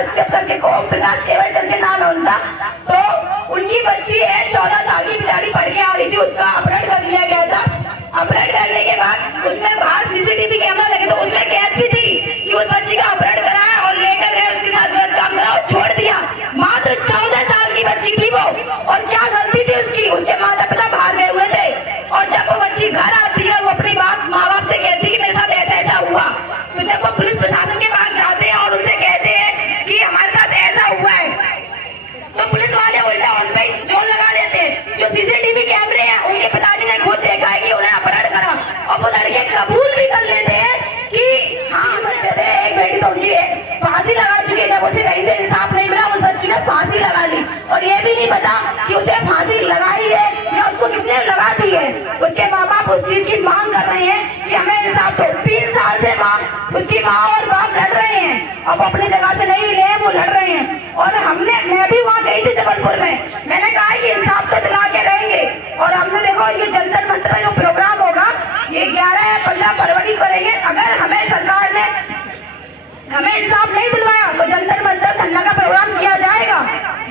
कश्यप करके को प्रकाश केवल करके नाम है उनका। तो उनकी बच्ची है 14 साल की, बेचारी पढ़ के आ रही थी, उसका अपहरण कर लिया गया था। अपहरण करने के बाद उसमें बाहर सीसीटीवी कैमरा लगे तो उसमें कैद भी थी कि उस बच्ची का अपहरण कराया और लेकर गए, उसके साथ गलत काम करा और छोड़ दिया। मात्र 14 साल की बच्ची थी वो, और क्या गलती थी उसकी? उसके माता पिता बाहर गए हुए थे, और जब वो बच्ची घर आती है और वो अपनी माँ बाप से कहती है कि मेरे साथ ऐसा ऐसा हुआ, तो जब वो पुलिस प्रशासन के पास जाते हैं और उनसे कहते हैं कि हमारे साथ ऐसा हुआ है, तो पुलिस वाले उल्टा उन पे जोर लगा देते हैं। जो सीसीटीवी कैमरे हैं उनके पिताजी ने खुद देखा है कि उन्हें अपहरण करा, और वो लड़के कबूल भी कर लेते हैं कि हाँ बच्चे थे, एक बेटी तो उनकी फांसी लगा चुकी है। जब उसे कहीं से इंसाफ नहीं मिला उस बच्ची ने फांसी लगा ली, और ये भी नहीं पता कि उसे फांसी लगाई है या उसको किसने लगा दी है। उसके माँ बाप उस चीज की मांग कर रहे हैं कि हमें इंसाफ दो। 3 साल से उसकी माँ और बाप लड़ रहे हैं, अब अपनी जगह से नहीं ले, वो लड़ रहे हैं। और मैं भी वहाँ गई थी जबलपुर में, मैंने कहा कि इंसाफ तो दिला के रहेंगे। और हमने देखो ये जंतर मंतर में जो प्रोग्राम होगा ये 11 या 15 फरवरी करेंगे। अगर हमें सरकार ने हमें इंसाफ नहीं दिलवाया तो जंतर मंतर धरना का प्रोग्राम किया जाएगा।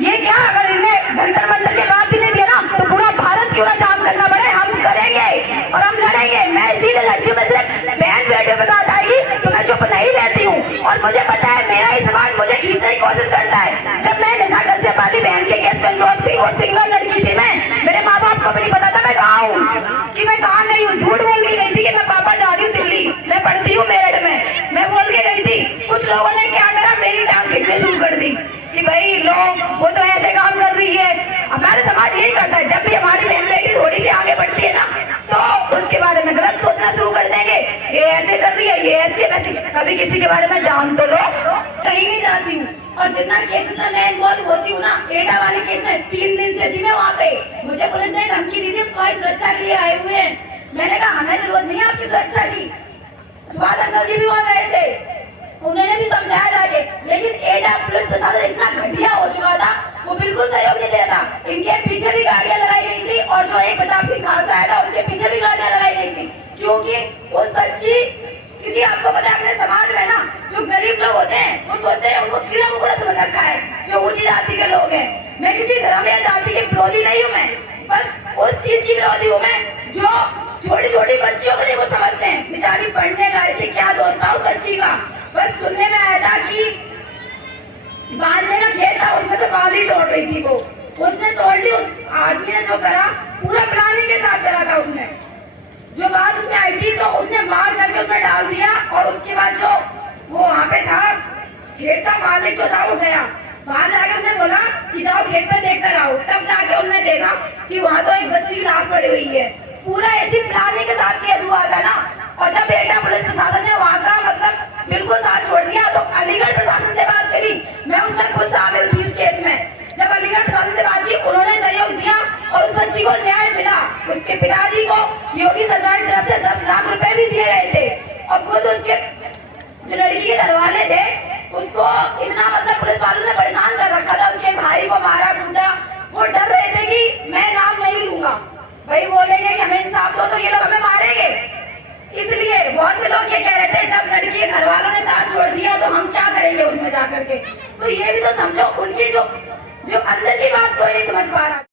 ये क्या, अगर इन्हें जंतर मंतर के बाद भी नहीं दिया ना तो पूरा भारत क्यों ना जाम करना पड़े, हम करेंगे और हम लड़ेंगे। मैं इसीलिए लड़की में सिर्फ बहन बेटे पे बात आएगी तो मैं चुप नहीं रहती हूँ, और मुझे पता है मेरा ही समाज मुझे खींचने की कोशिश करता है। जब मैं निशा कश्यप वाली बहन के केस में इन्वॉल्व थी, वो सिंगल लड़की थी, मैं मेरे माँ बाप को भी नहीं पता था मैं कहाँ हूँ, कि मैं कहाँ गई हूँ। झूठ बोल के गई थी कि मैं पापा जा रही हूँ दिल्ली, मैं पढ़ती हूँ मेरठ में, मैं बोल के गई थी। कुछ लोगों ने क्या करा, मेरी टांग खींचनी शुरू कर दी कि भाई लो वो तो ऐसे काम कर रही है। हमारे समाज यही करता है, जब भी हमारी बहन बेटी थोड़ी सी आगे बढ़ती है ना तो उसके बारे में गलत सोचना शुरू कर देंगे, ये ऐसे कर रही है, ये ऐसे वैसे। कभी किसी के बारे में जान तो लो। कहीं नहीं जाती हूँ, और जितना केसेस में मैं इन्वॉल्व होती हूँ ना, एटा वाले केस में 3 दिन से थी मैं वहाँ पे, मुझे पुलिस ने धमकी दी थी कोई सुरक्षा के लिए आए हुए हैं। मैंने कहा हमें जरूरत नहीं है आपकी सुरक्षा की। स्वाद अंकल जी भी वहाँ गए थे, उन्होंने भी समझाया जाके, लेकिन एटा पुलिस प्रशासन इतना घटिया हो चुका था, वो बिल्कुल सहयोग नहीं देता। इनके पीछे भी गाड़ियां लगाई गई थी, और जो एक प्रताप सिंह खालसा आया था उसके पीछे भी गाड़ियां लगाई गई थी, क्योंकि उस बच्ची, क्योंकि आपको पता है अपने समाज में ना जो गरीब लोग होते हैं वो सोचते हैं उनको कीड़ा मकोड़ा समझ रखा है, जो ऊंची जाति के लोग हैं। मैं किसी धर्म या जाति के विरोधी नहीं हूँ, मैं बस उस चीज की विरोधी हूँ मैं जो छोटी छोटी बच्चियों को नहीं वो समझते हैं। बेचारी पढ़ने जा रही थी, क्या दोस्त था उस बच्ची का, बस सुनने में आया था कि बांधने का खेत था, उसमें से बांधी तोड़ रही थी वो, उसने तोड़ ली। उस आदमी ने जो करा पूरा प्लानिंग के साथ करा था, उसने जो बात उसमें आई थी तो उसने मार करके उसमें डाल दिया, और उसके बाद जो वो वहाँ पे था खेत का मालिक जो था वो गया बाहर, जाके उसने बोला कि जाओ खेत में देख कर आओ। तब जाके उन्होंने देखा कि वहाँ तो एक बच्ची की लाश पड़ी हुई है। पूरा ऐसी प्लानिंग के साथ केस हुआ था ना, और जब एटा पुलिस प्रशासन ने वहाँ का मतलब बिल्कुल साथ छोड़ दिया तो अलीगढ़ प्रशासन से बात करी, मैं उसमें खुद शामिल थी इस केस में। जब अलीगढ़ प्रशासन से बात की उन्होंने सहयोग दिया और उस बच्ची को न्याय मिला। उसके पिताजी को योगी सरकार की तरफ से 10 लाख रुपए भी दिए गए थे, और खुद उसके जो लड़की के घर वाले थे उसको इतना मतलब पुलिस वालों ने परेशान कर रखा था, उसके भाई को मारा कूटा। वो डर रहे थे कि मैं नाम नहीं लूंगा, भाई बोलेंगे कि हमें इंसाफ दो तो ये लोग हमें मारेंगे। इसलिए बहुत से लोग ये कह रहे थे जब लड़की के घर वालों ने साथ छोड़ दिया तो हम क्या करेंगे उसमें जाकर के। तो ये भी तो समझो, उनकी जो अंदर की बात कोई नहीं समझ पा रहा।